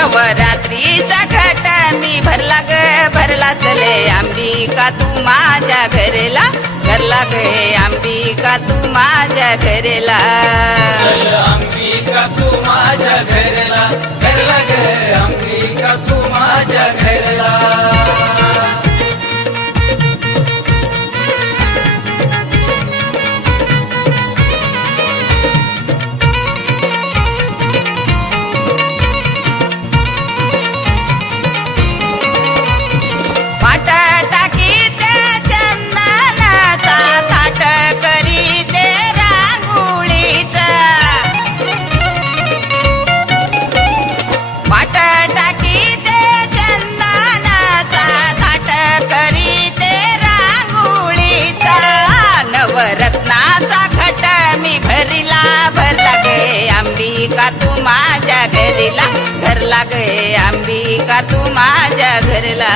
नवरात्रीचा घट मी भरला ग भरला चले अंबिका तू माझ्या घरला घरला ग अंबिका तू माझ्या घरला चल अंबिका तू माझ्या घरला घरला ग अंबिका तू माझ्या घरला रत्नाचा घट मी भरला भरला गे अंबिका तू माझ्या घरला घरला गे अंबिका तू माझ्या घरला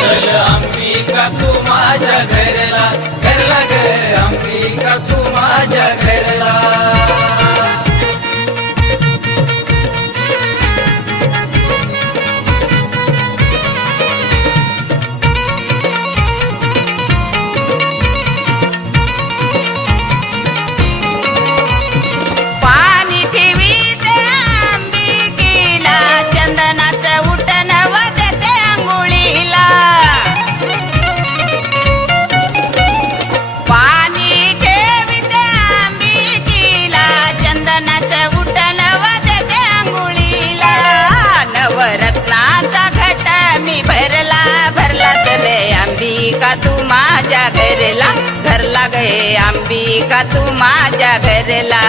चल अंबिका तू माझ्या घरला घरला ग अंबिका तू माझ्या घरला रत्नाचा घट मी भरला भरला चले अंबिका तू माझ्या घरला घरला गे अंबिका तू माझ्या घरला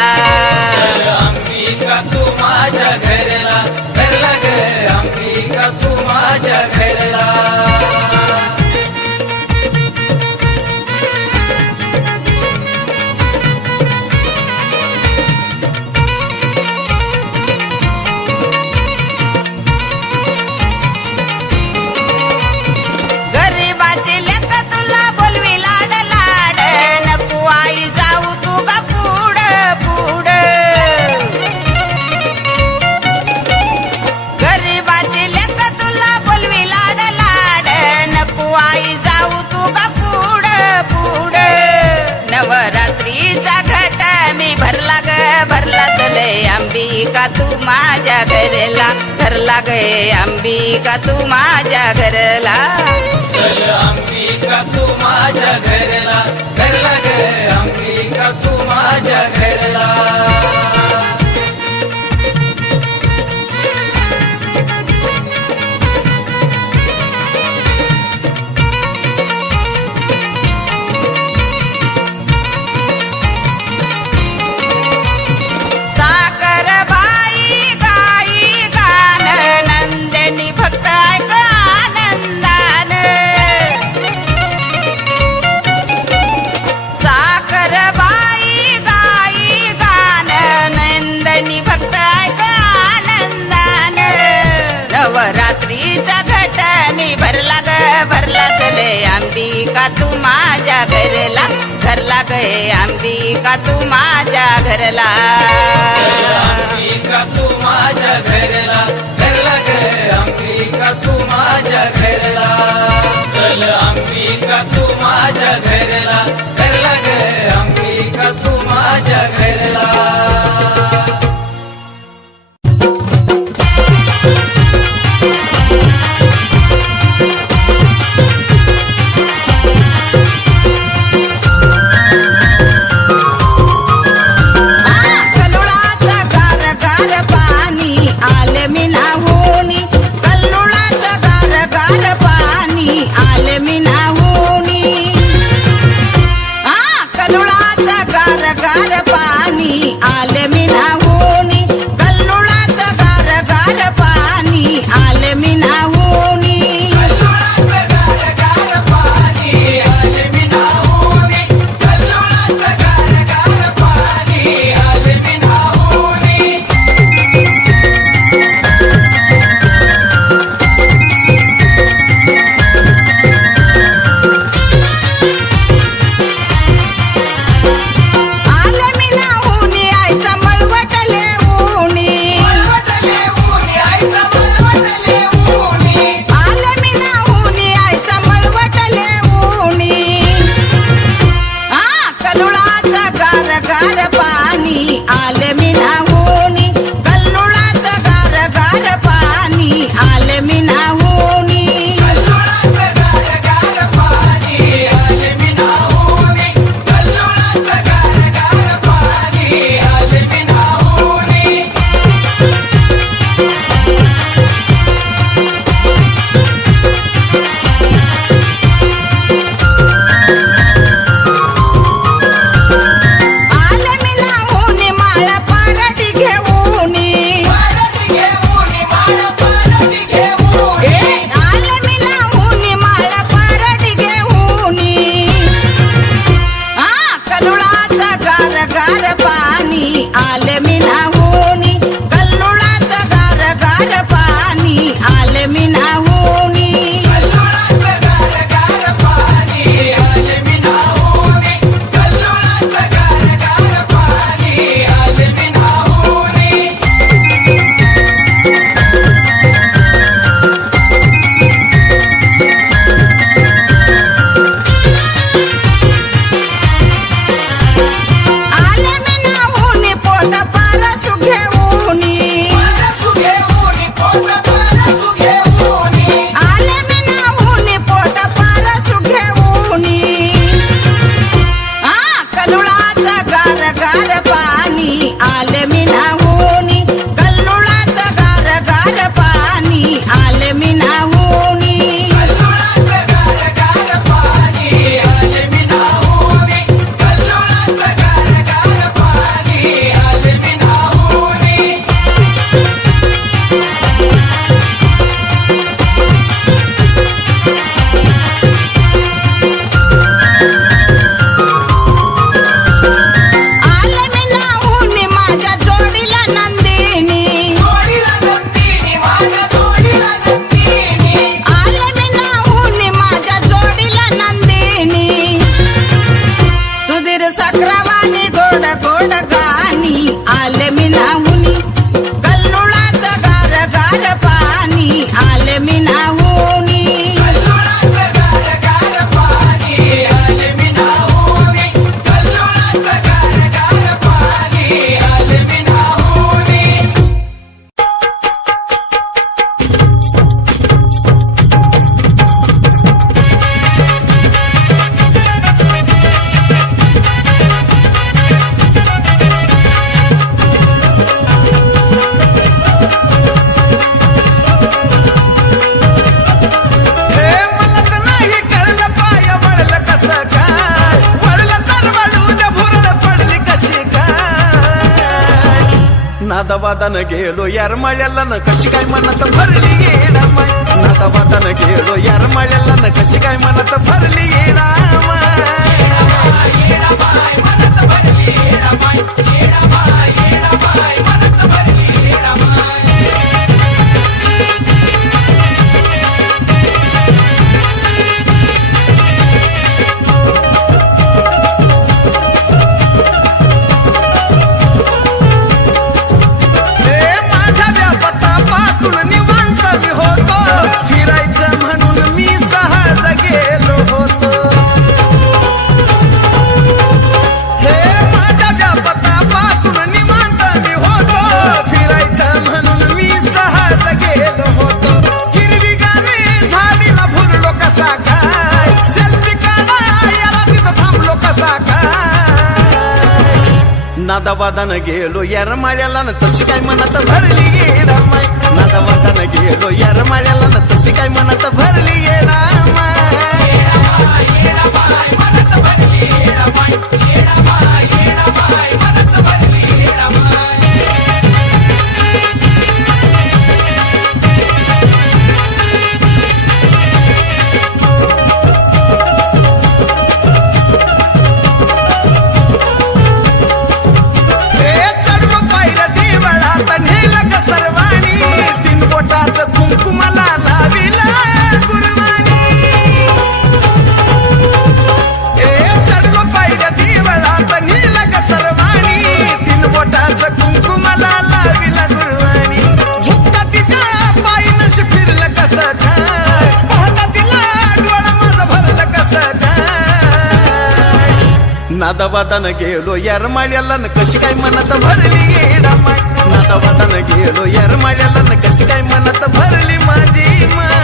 चल अंबिका तू माझ्या घरला घरला ग अंबिका तू माझ्या घरला नवरात्रीचा घट मी भरला ग भरला चले अंबिका तू माझ्या घरला घरला गे अंबिका तू माझ्या घरला चल अंबिका तू माझ्या घरला घरला ग अंबिका तू माझ्या घरला नवरात्रीचा घट मी भरला ग भरला चले अंबिका तू माझ्या घरला घरला गे अंबिका तू माझ्या घरला अंबिका तू माझ्या घरला घरला ग अंबिका तू माझ्या घरला चल अंबिका तू माझ्या घरला घरला ग अंबिका तू माझ्या घरला पाणी आले मी नाहूनी कल्लोळाचं गार गार पाणी आले मी नाहूनी कल्लोळाचं गार गार पाणी आले मी नाहूनी कल्लोळाचं गार गार पाणी आले मी नाहूनी आले मी नाहूनी पोत परसू घेऊनी परसू घेऊनी पोत परसू घेऊनी आले मी नाहूनी पोत परसू घेऊनी कल्लोळाचं गार गार पाणी आले मी नाहूनी कल्लोळाचं गार गार पाणी आले मी नाहूनी कल्लोळाचं गार गार पाणी आले मी नाहूनी कल्लोळाचं गार गार पाणी आले मी नाहूनी आले मी नाहूनी माझ्या जोडीला नंदिनी जोडीला नंदिनी माझ्या जोडीला नंदिनी आले मी नाहूनी माझ्या जोडीला नंदिनी सुधीर सक्रावानी गोड गोड गाणी आले मी नाहूनी कल्लोळाचं गार गार पाणी आले मी नाहूनी कल्लोळाचं गार गार पाणी आले मी नाहूनी कल्लोळाचं गार गार पाणी आले मी नाहूनी हे मलाच नाही कळलं पाय वळलं कसं काय वळलं तर वळू द्या भुरळ पडली कशी काय नादावादानं गेलो यार माळ्याला न कशी काय मनात भरली येडा माय नादावादानं गेलो यार माळ्याला न कशी काय मनात भरली येडा माझ्या व्यापतापासून निवांत मी होतो फिरायचं म्हणून मी सहज गेलो होतो हे माझ्या व्यापतापासून निवांत मी होतो फिरायचं म्हणून मी सहज गेलो होतो हिरवीगारी झाडीला भुरलो कसा काय सेल्फी काढायला तिथं थांबलो कसा काय नादावादानं गेलो यार माळ्याला न तशी काय मनात भरली येडा माय नादावादानं गेलो यार माळ्याला न तशी काय मनात भरली येडा चढलो पायऱ्या देवळात नेलं ग सर्वाणी तीन बोटाचं कुंकुमाला लाविला गुरवाणी चढलो पायऱ्या देवळात नेलं ग सर्वाणी तीन बोटाचं कुंकुमाला लाविला गुरवाणी झुकता तिच्या पायीनच फिरलं कसं काय पाहता तिला डोळा माझं भरलं कसं काय नादावादानं गेलो यार माळ्याला न कशी काय मनात भरली येडा माय नादावादानं गेलो यार माळ्याला न कशी काय मनात भरली माझी माय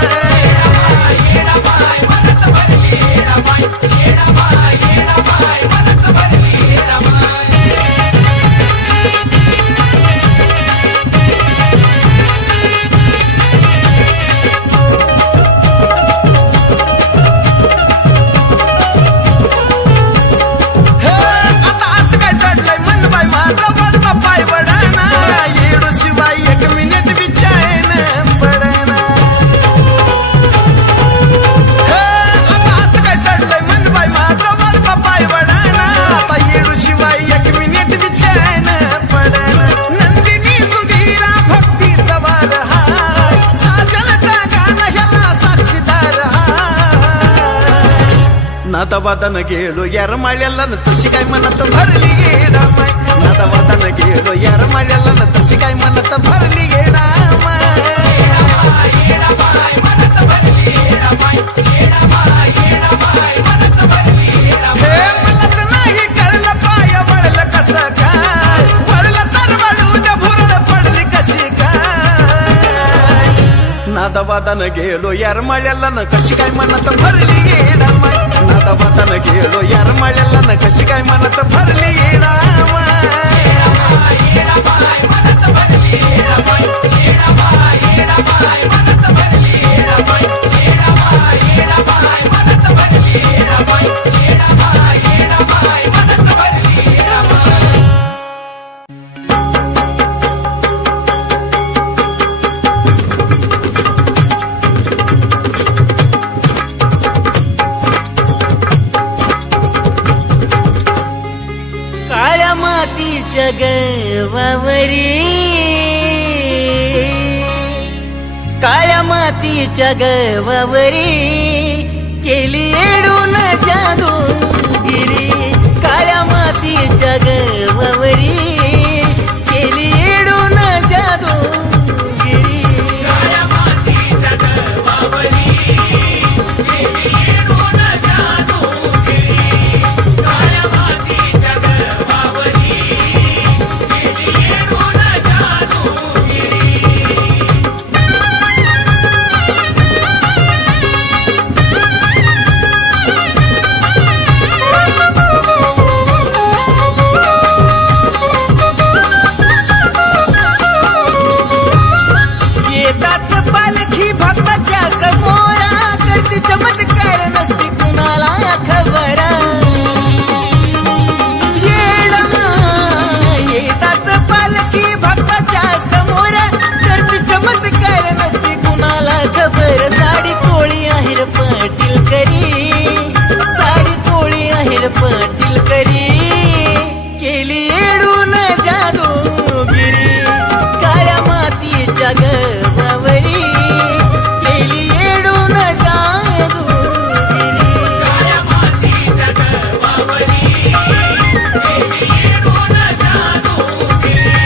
आता असं काय चढलंय मन बाय माझा वळता पाय वडाना येडो शिवाय एक मिनिट विचार नादावादान गेलो यार माळ्याला न तशी काय मनात भरली गेडा माय नादावादान गेलो यार माळ्याला न तशी काय मनात भरली गेडा माय हे मलाच नाही कळलं पाय वळलं कसं काय वळलं तर वळू द्या भुरळ पडली कशी काय नादावादान गेलो यार माळ्याला न कशी काय मनात भरली गेडा माय नादावादान गेलो यार माळ्याला न कशी काय मनात भरली गेडा माय काळ्या मातीच्या गवावरी काळ्या मातीच्या गवावरी केली येडून जादूगिरी काळ्या मातीच्या गवावरी केली येडून जादूगिरी काळ्या मातीच्या गवावरी केली येडून जादूगिरी काळ्या मातीच्या गवावरी केली येडून जादूगिरी येताच पालखी भक्ताच्या समोरा करते चमत्कार नसती कुणाला खबरा येताच पालखी भक्ताच्या समोरा करते चमत्कार नसती कुणाला खबर साडी कोळी आहेर पाटील करी साडी कोळी आहेर पाटील करी केली येडून जादूगिरी काळ्या मातीच्या गवावरी केली येडून जादूगिरी काळ्या मातीच्या गवावरी केली येडून जादूगिरी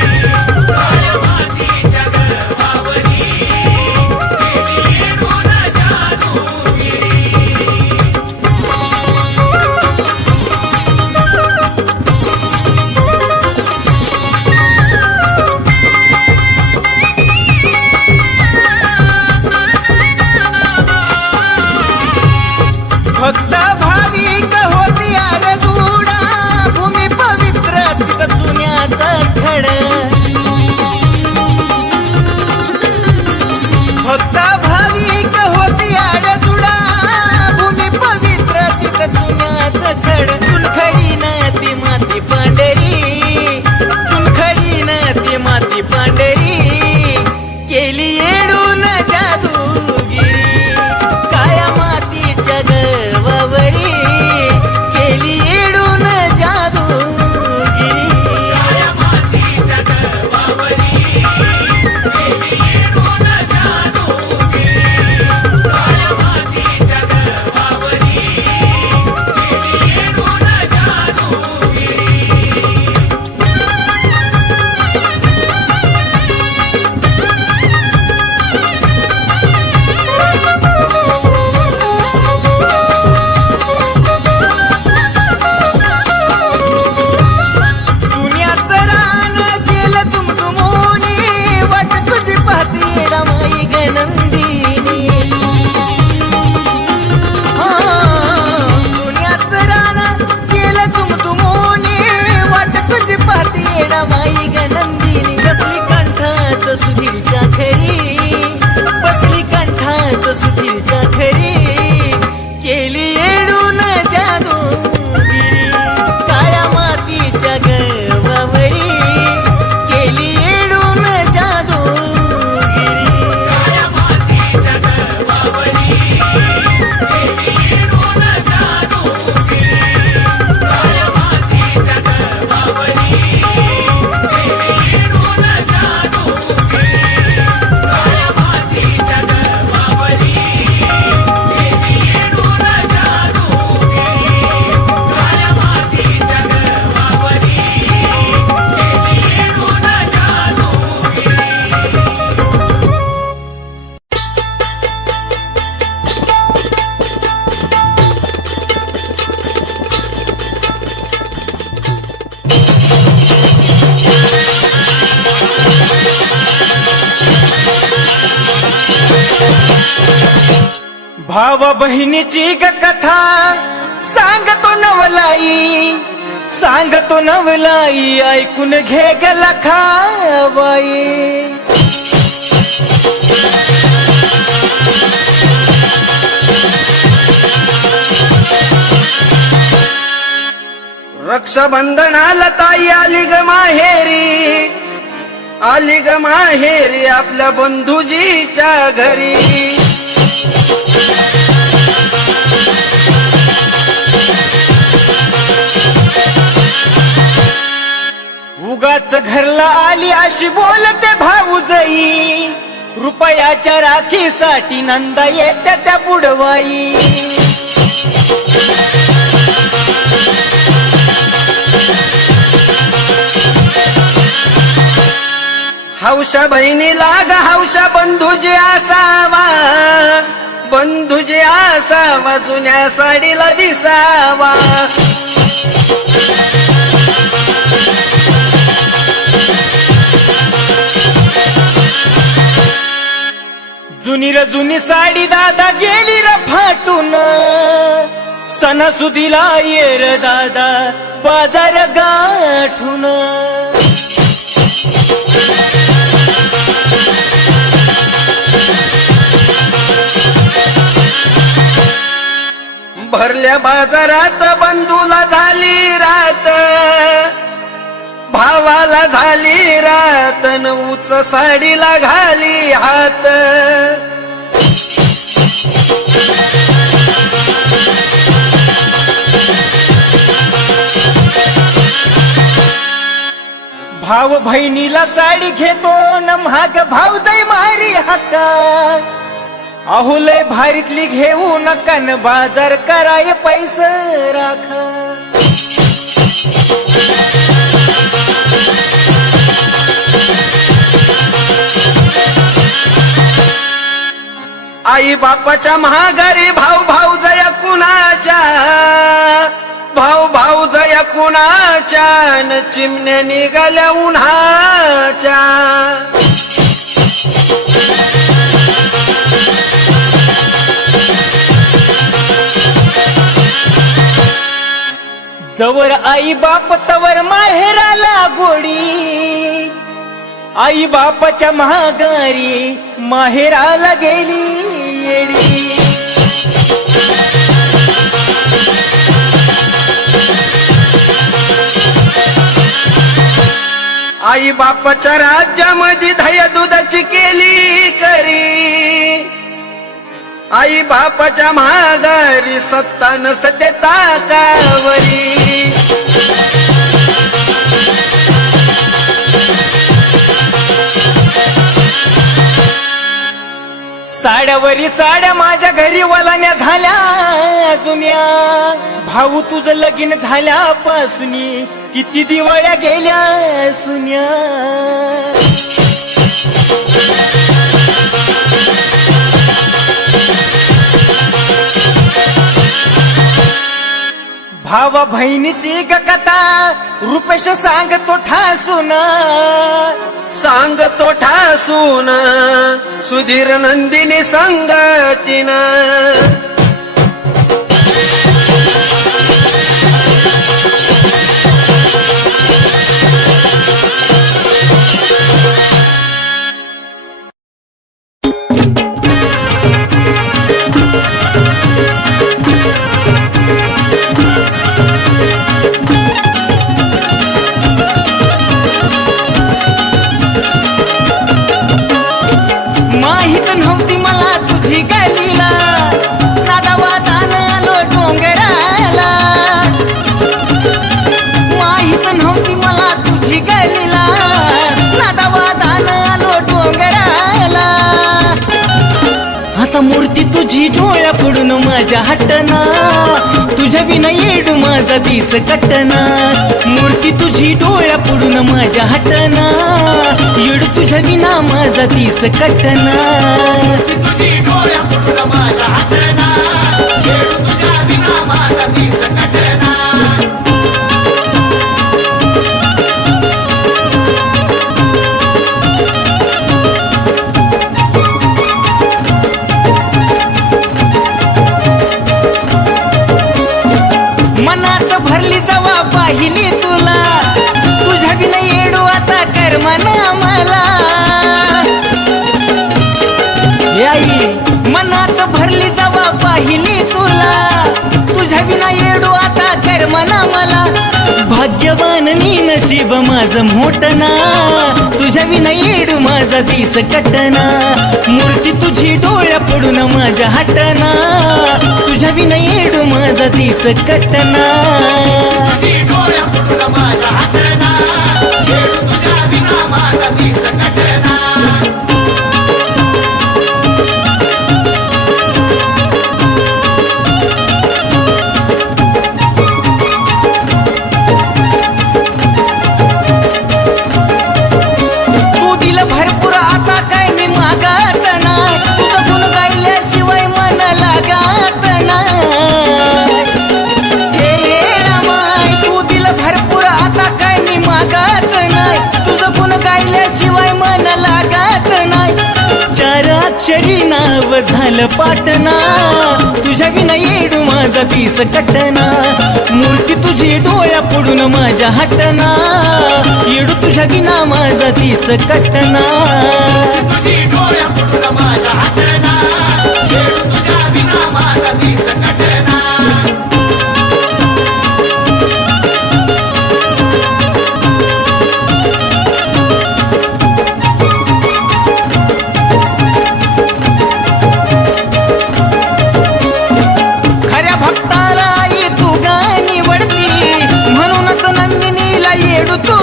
काळ्या मातीच्या गवावरी केली येडून जादूगिरी भक्त भाविक होती आरजूडा भूमी पवित्र तिथं चुन्याचा खड भक्त भाविक होती आरजूडा भूमी पवित्र तिथं चुन्याचं खड चुनखडी ती माती पांढरी चुनखडी ती माती पांढरी केली येडून जादूगिरी काळ्या मातीच्या गवावरी केली येडून जादूगिरी काळ्या मातीच्या गवावरी केली येडून जादूगिरी काळ्या मातीच्या गवावरी केली येडून जादूगिरी दुनियाचं रान केलं तुमतुमोनी वाट तुझी पाहती रमाई गनंदिनी दुनियाचं रान केलं तुमतुमोनी वाट तुझी पाहती रमाई गनंदिनी बसली कंठात सुधीरच्या खरी बसली कंठात सुधीरच्या खरी केली येडून जादूगिरी काळ्या मातीच्या गवावरी केली येडून जादूगिरी काळ्या मातीच्या गवावरी केली येडून जादूगिरी काळ्या मातीच्या गवावरी केली येडून जादूगिरी भावा बहिणीची ग कथा सांगतो नवलाई, सांगतो नवलाई, ऐकून घे ग लखाबाई. रक्षाबंधनाला ताई आली ग माहेरी, आली ग माहेरी आपल्या बंधुजीच्या घरी. उगाच घरला आली अशी बोलते भाऊजाई, रुपयाच्या राखीसाठी नंदा येत्या त्या बुडवाई. हौशा बहिणीला ग हौशा बंधुजी असावा, बंधुजी असावा, जुन्या साडीला दिसावा. जुनी र जुनी साडी दादा गेली र फाटून, सणासुदीला ये र दादा बाजार गाठून. भरल्या बाजारात बंधूला झाली रात, भावाला झाली रात, न उच साडीला घाली हात. भाव बहिणीला साडी घेतो न महाग भाऊजाई मारी हाका. अहो लय भारीतली घेऊ नका न बाजार कराय पैसे राखा. आई बापाच्या महागारी भाऊ भाऊजया कुणाच्या, भाऊ भाऊजया कुणाच्या, न चिमण्या निघाल्या उन्हाच्या. जवर आई बाप तवर माहेराला गोडी, आई बापाच्या महागारी माहेराला गेली येडी. आई बापाच्या राज्यामध्ये दह्या दुधाची केली करी, आई बापाच्या महागारी सत्ता नसते ताकावरी. साड्यावरी साड्या माझ्या घरी वलाण्या झाल्या जुन्या, भाऊ तुझं लगीन झाल्यापासून किती दिवाळ्या गेल्या सुन्या. भावा बहिणीची ग कथा रुपेश सांगतो ठासून, सांगतो ठासून, सुधीर नंदिनी संगतीनं. माहित नव्हती मला तुझी गलीला, नादावादान आलो डोंगराला. माहित नव्हती मला तुझी गलीला, नादावादान आलो डोंगराला. आता मूर्ती तुझी डोळ्या पडून माझ्या हटना, तुझ्या विना येडू माझा दिस कटना. मूर्ती तुझी डोळ्या पडून माझ्या हटना, येडू तुझ्या विना माझा दिस कटना. तुझी डोळ्या पडून माझ्या हातना, येडू तुझ्या बिना माझा दिस कटना. मला हे आई मनात भरली जवा पाहिली तुला तुझ्या विना येडू आता कर मना मला भाग्यवान नी नशीब माझं मोठना तुझ्या विना येडू माझा दिस कटना मूर्ती तुझी डोळ्या पडून माझ्या हटना तुझ्या विना येडू माझा दिस कटना तुझी डोळ्या पडून माझ्या हातना येडू तुझ्या विना माझा दिस कटना तू दिलं भरपूर आता काय मी मागत नाही तुझं गुण गायल्याशिवाय मन लागत नाही हे येडामाय तू दिलं भरपूर आता काय मी मागत नाही तुझं गुण गायल्याशिवाय मन लागत नाही चार अक्षरी नाव झालं पाटना तुझ्या विना येडू माझा दिस कटना मूर्ती तुझी डोळ्या पडून माझ्या हटना येडू तुझ्या विना माझा दिस कटना तुझी डोळ्या पडून माझ्या हातना येडू तुझ्या विना माझा दिस कटना खऱ्या भक्ताला आई तू गाणी वडती म्हणूनच नंदिनीला येडू तू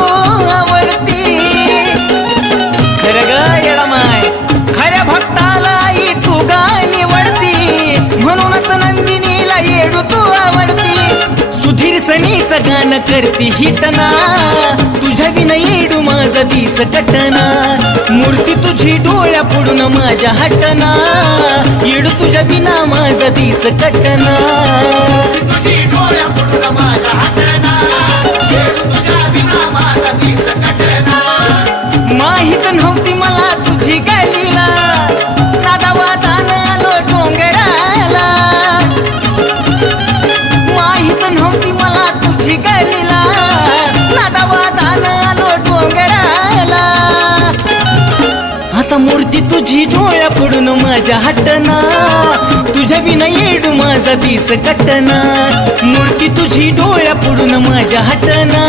आवडती खरं ग येडामाय खऱ्या भक्ताला आई तू गाणी वडती म्हणूनच नंदिनीला येडू तू आवडती सुधीर सनीचं गाणं करती हिटना तुझ्या विना येडू माझा दिस कटना मूर्ती तुझी डोळ्या पडून माझ्या हटना येडू तुझ्या विना माझा दिस कटना तुझी डोळ्या पडून माझ्या हातना येडू तुझ्या विना माझा दिस कटना माहित नव्हती मला तुझी गालीला नादावादानं आलो डोंगराला माहित नव्हती मला तुझी गालीला नादावादानं आलो डोंगराला आता मूर्ती तुझी डोळ्या पडून माझ्या हटना तुझ्या विना येडू माझा दिस कटना मूर्ती तुझी डोळ्या पडून माझ्या हटना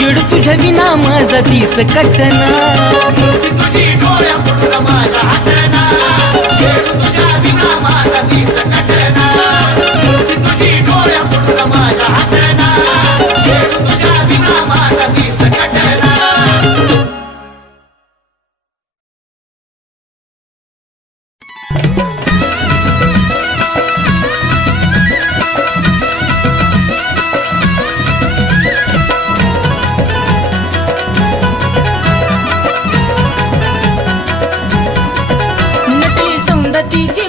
येडू तुझ्या विना माझा दिस कटना मूर्ती तुझी डोळ्या पडून माझ्या हातना येडू तुझ्या विना माझा दिस कटना मूर्ती तुझी डोळ्या पडून माझ्या हातना येडू तुझ्या विना माझा दिस कटना नटली सौंदतीची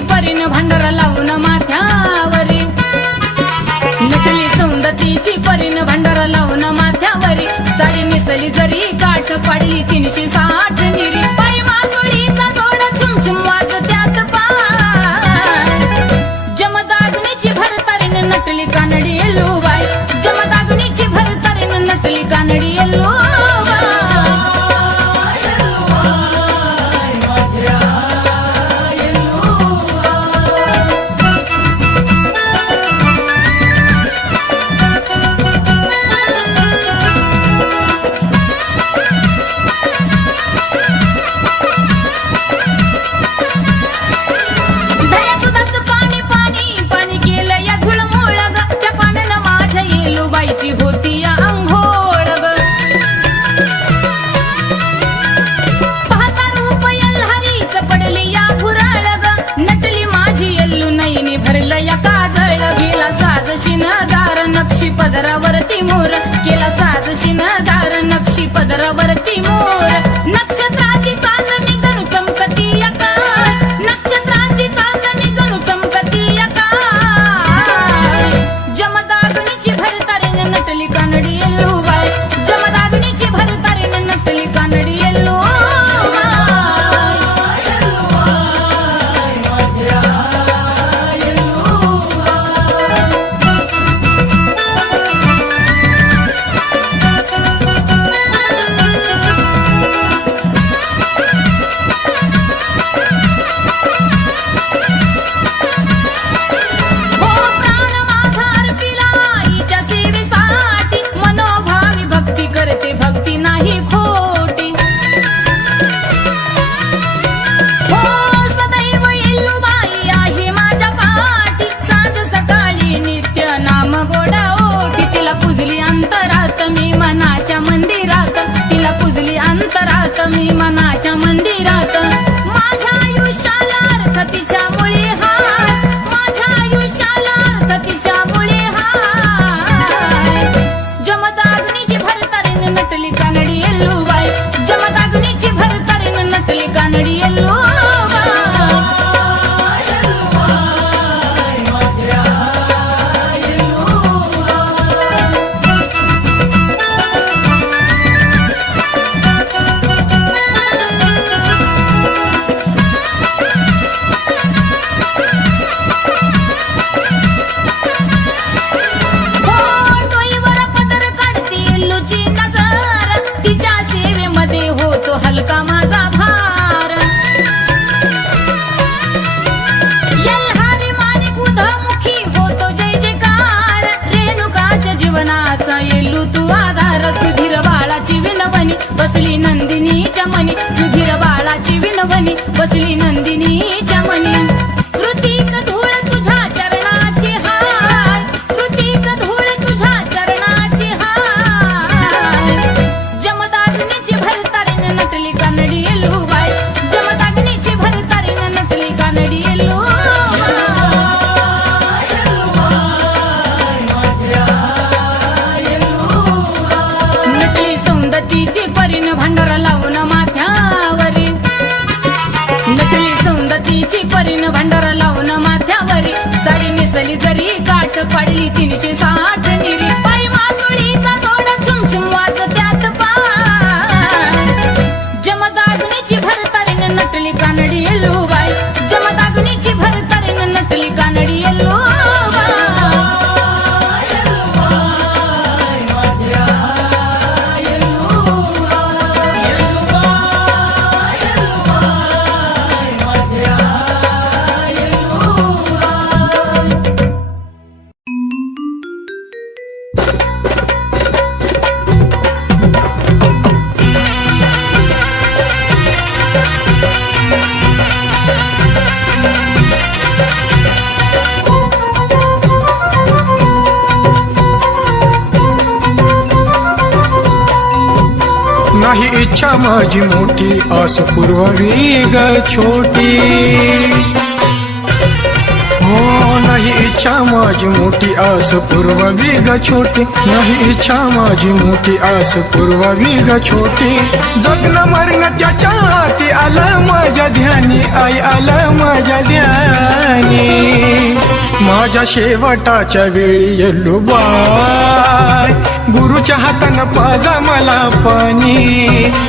वृंदावनी बसली नंदिनीच्या मनी कृतिक धूळ तुझ्या चरणाची हाय कृतिक धूळ तुझ्या चरणाची हाय जमदाग्नीची भरतारीन नटली कानडी येल्लूबाई जमदाग्नीची भरतारीन नटली कानडी नटली सौंदतीची परीन भांडारा लावून माथ्यावरी नटली सौंदतीची परीन भांडारा लावून माथ्यावरी साडी नेसली जरी काठ पाडली 360 निरी पाय मासुळीचा जोड चुमचुम वाजत्यात पाय जमदाग्नीची भरतारीन नटली कानडी येल्लूबाई जमदाग्नीची भरतारीन नटली कानडी नाही इच्छा माझी मोठी आस पुरवावी ग छोटी हो नाही इच्छा माझी मोठी आस पुरवावी ग छोटी नाही इच्छा माझी मोठी आस पुरवावी ग छोटी जगणं मरण त्याच्या हाती आलं माझ्या ध्यानी आई आलं माझ्या ध्यानी माझ्या शेवटाच्या वेळी येल्लूबाई गुरुच्या हातानं पाजा मला पाणी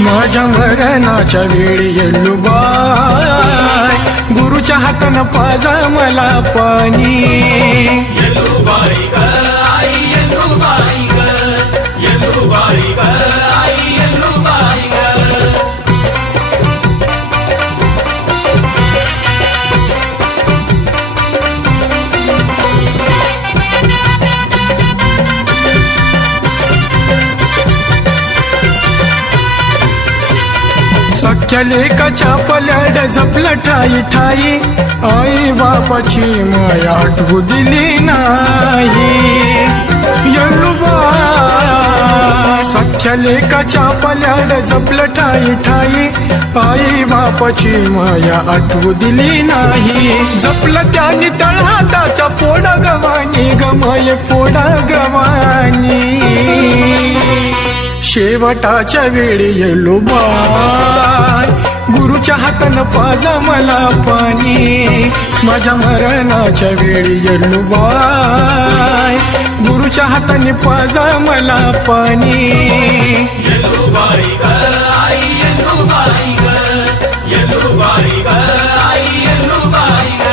माझ्या मरणाच्या वेळी येल्लूबाई गुरुच्या हातानं पाजा मला पाणी येल्लूबाई ग आई येल्लूबाई ग येल्लूबाई ग आई येल्लूबाई ग सख्या लेकाच्या पल्याड जपलं ठाई ठाई आई बापाची माया आठवू दिली नाही येल्लूबाई सख्या लेकाच्या पल्याड जपलं ठाई ठाई आई बापाची माया आठवू दिली नाही जपलं त्याने तळहाताचा पोडा गवानी गमाय पोडा गवानी शेवटाच्या वेळी येल्लूबाई गुरुच्या हातानं पाजा मला पाणी माझ्या मरणाच्या वेळी येल्लूबाई गुरुच्या हाताने पाजा मला पाणी येल्लूबाई ग आई येल्लूबाई ग येल्लूबाई ग आई येल्लूबाई ग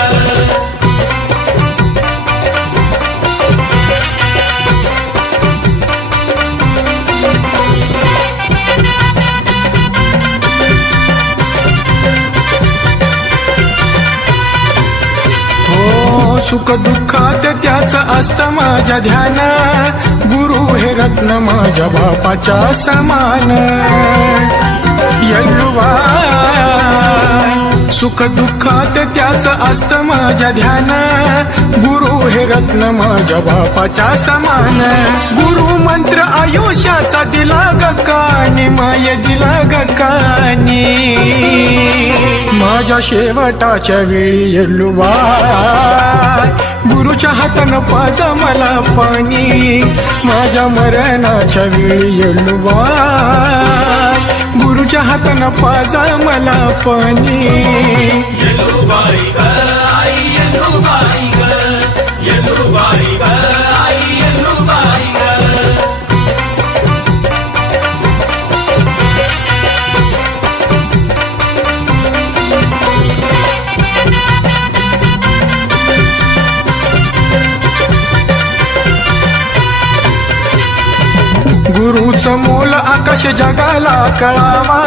सुख दुःखात त्याच असतं माझ्या ध्यान गुरु हे रत्न माझ्या बापाच्या समान येल्लूबाई सुख दुःखात त्याच असतं माझ्या ध्यान गुरु हे रत्न माझ्या बापाच्या समान गुरु मंत्र आयुष्याचा दिला गकानी माय दिला गकानी माझ्या शेवटाच्या वेळी येल्लूबाई गुरुच्या हातानं पाजा मला पाणी माझ्या मरणाच्या वेळी येल्लूबाई गुरुच्या हातानं पाजा मला पाणी येल्लूबाई ग आई येल्लूबाई ग येल्लूबाई ग आई येल्लूबाई ग गुरुचं मोल आकाश जगाला कळावा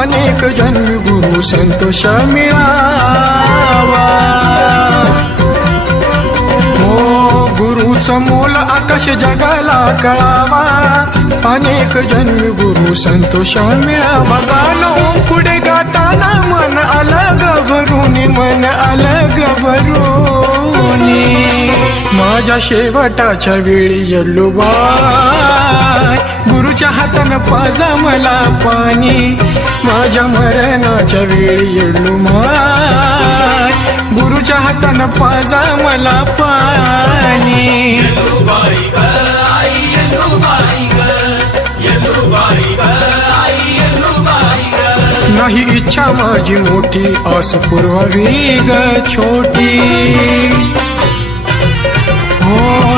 अनेक जन्मी गुरु संतोष मिळावा हो गुरुचं मोल आकाश जगाला कळावा अनेक जन्मी गुरु संतोष मिळावा गाणं पुढे गाताना आलं घबरुनी मन आलं घबरुनी माझ्या शेवटाच्या वेळी येल्लूबाई गुरुच्या हातानं पाजा मला पाणी माझ्या मरणाच्या वेळी येल्लूबाई गुरुच्या हातानं पाजा मला पाणी येल्लूबाई ग आई येल्लूबाई ग येल्लूबाई ग आई येल्लूबाई ग नाही इच्छा माझी मोठी आस पुरवावी ग छोटी हो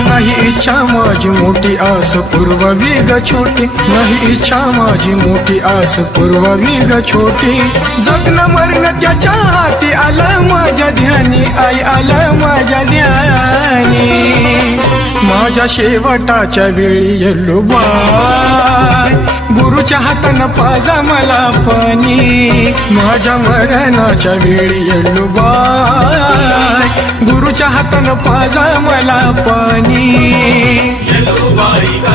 नाही इच्छा माझी मोठी आस पुरवावी ग छोटी नाही इच्छा माझी मोठी आस पुरवावी ग छोटी जगणं मरणं त्याच्या हाती आलं माझ्या ध्यानी आई आलं माझ्या ध्यानी माझ्या शेवटाच्या वेळी येल्लूबाई गुरुच्या हातानं पाजा मला पाणी माझ्या मरणाच्या वेळी येल्लूबाई गुरुच्या हातानं पाजा मला पाणी येल्लूबाई ग